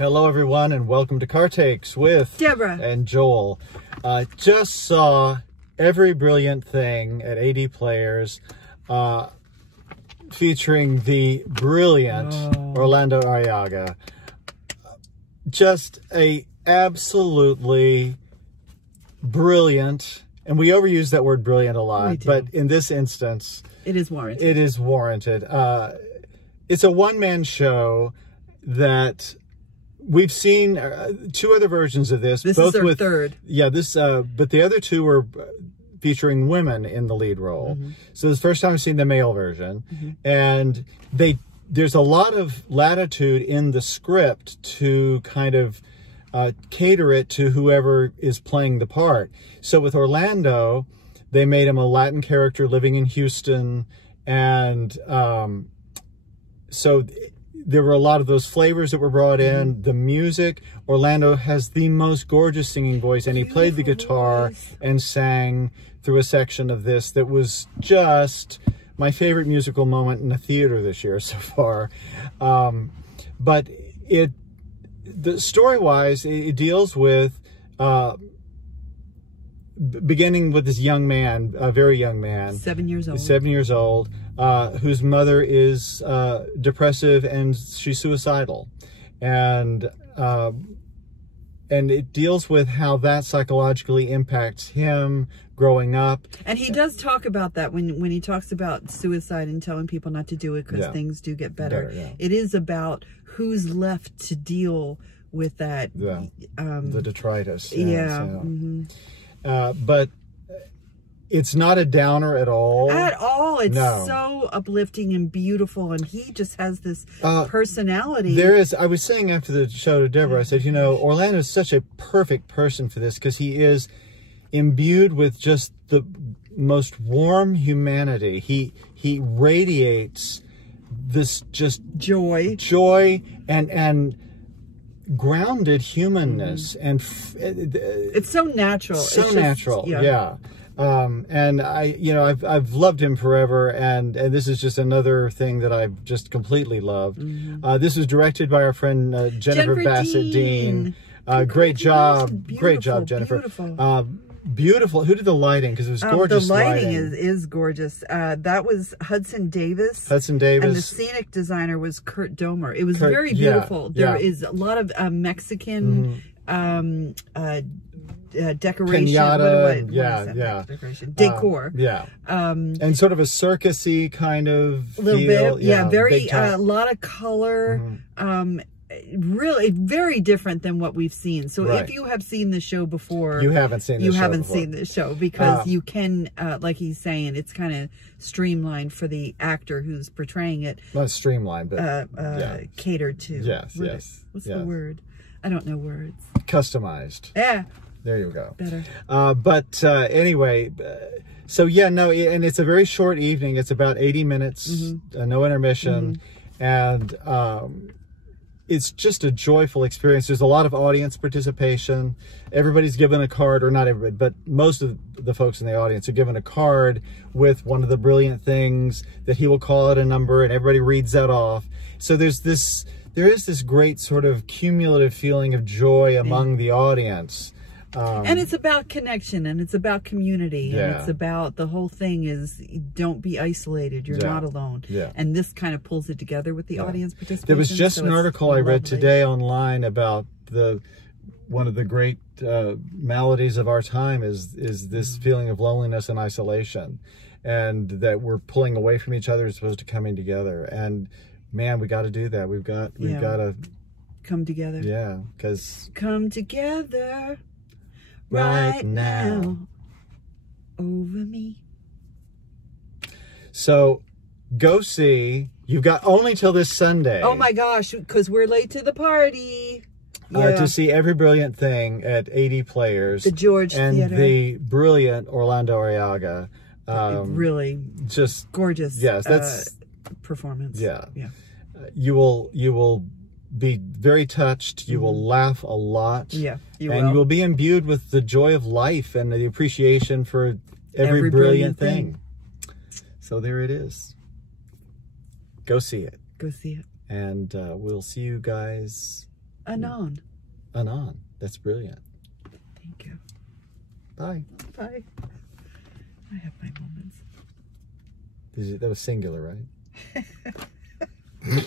Hello everyone and welcome to Car Takes with Deborah and Joel. Just saw Every Brilliant Thing at AD Players featuring the brilliant Orlando Arriaga. Just a absolutely brilliant, and we overuse that word brilliant a lot, but in this instance it is warranted. It is warranted. It's a one-man show that we've seen two other versions of this. This both is our with third. Yeah, but the other two were featuring women in the lead role. So it's the first time I've seen the male version. And there's a lot of latitude in the script to kind of cater it to whoever is playing the part. So with Orlando, they made him a Latin character living in Houston. And so there were a lot of those flavors that were brought in. The music, Orlando has the most gorgeous singing voice, and he played the guitar and sang through a section of this that was just my favorite musical moment in the theater this year so far. But story-wise, it deals with beginning with this young man, a very young man. 7 years old. 7 years old, whose mother is depressive and she's suicidal. And it deals with how that psychologically impacts him growing up. And he does talk about that when he talks about suicide and telling people not to do it because things do get better. It is about who's left to deal with that. The detritus. Yeah. But it's not a downer at all. At all. It's so uplifting and beautiful, and he just has this personality. I was saying after the show to Deborah, I said, you know, Orlando is such a perfect person for this because he is imbued with just the most warm humanity. He radiates this just joy and grounded humanness, and it's so natural. So natural, yeah. And I've loved him forever, and this is just another thing that I've just completely loved. This was directed by our friend Jennifer Bassett Dean. Great job, Jennifer. Beautiful. Who did the lighting? Because it was gorgeous. The lighting is gorgeous. That was Hudson Davis. And the scenic designer was Kurt Domer. It was very beautiful. There is a lot of Mexican decoration. Decoration. Decor. And sort of a circusy kind of little bit. Very a lot of color. Really very different than what we've seen. So if you have seen the show before, you haven't seen this show because you can like he's saying, it's kind of streamlined for the actor who's portraying it. Not streamlined, but catered to. What's the word? I don't know words. Customized. Yeah. There you go. Better. Anyway, so and it's a very short evening. It's about 80 minutes, no intermission, and it's just a joyful experience. There's a lot of audience participation. Everybody's given a card, or not everybody, but most of the folks in the audience are given a card with one of the brilliant things that he will call out a number, and everybody reads that off. So there is this great sort of cumulative feeling of joy among the audience. And it's about connection, and it's about community, and it's about the whole thing is don't be isolated. You're not alone. And this kind of pulls it together with the audience participation. There was just an article I read today online about one of the great maladies of our time is this feeling of loneliness and isolation, and that we're pulling away from each other as opposed to coming together. And man, we got to do that. We've got to come together. Yeah, because come together. Right now, over me. So, go see. You've got only till this Sunday. Oh my gosh, because we're late to the party. To see Every Brilliant Thing at AD Players. The George Theater. The brilliant Orlando Arriaga. Really just gorgeous. Yes, that's performance. Yeah. You will be very touched. You will laugh a lot. Yeah, you will be imbued with the joy of life and the appreciation for every brilliant thing. So there it is. Go see it. Go see it. And we'll see you guys Anon. Anon. That's brilliant. Thank you. Bye. Bye. I have my moments. That was singular, right?